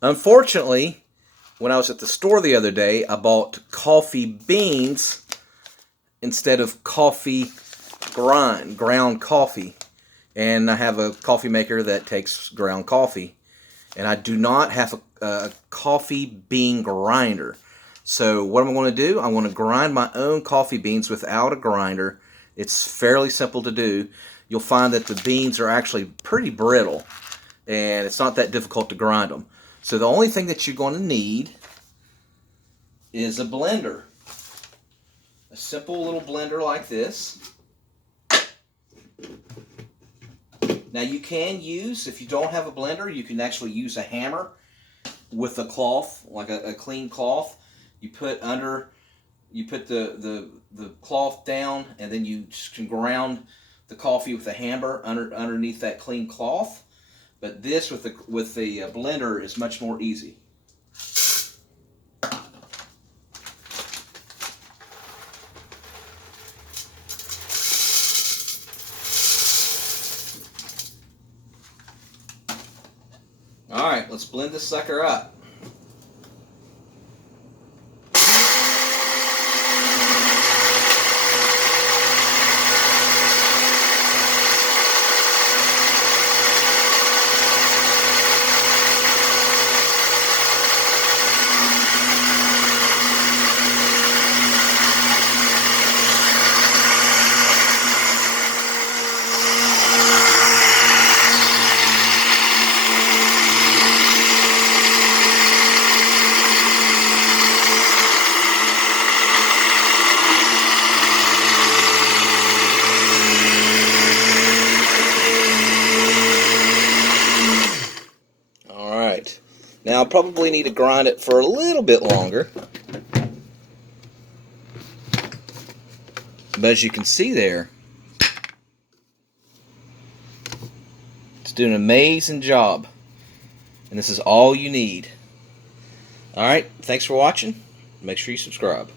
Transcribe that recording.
Unfortunately, when I was at the store the other day, I bought coffee beans instead of coffee ground coffee. And I have a coffee maker that takes ground coffee. And I do not have a coffee bean grinder. So what am I going to do? I'm going to grind my own coffee beans without a grinder. It's fairly simple to do. You'll find that the beans are actually pretty brittle, and it's not that difficult to grind them. So the only thing that you're going to need is a blender. A simple little blender like this. Now you can use, if you don't have a blender, you can actually use a hammer with a cloth, like a clean cloth. You put the cloth down, and then you can ground the coffee with a hammer underneath that clean cloth. But this with the blender is much more easy. All right, let's blend this sucker up. Now I'll probably need to grind it for a little bit longer. But as you can see there, it's doing an amazing job. And this is all you need. Alright, thanks for watching. Make sure you subscribe.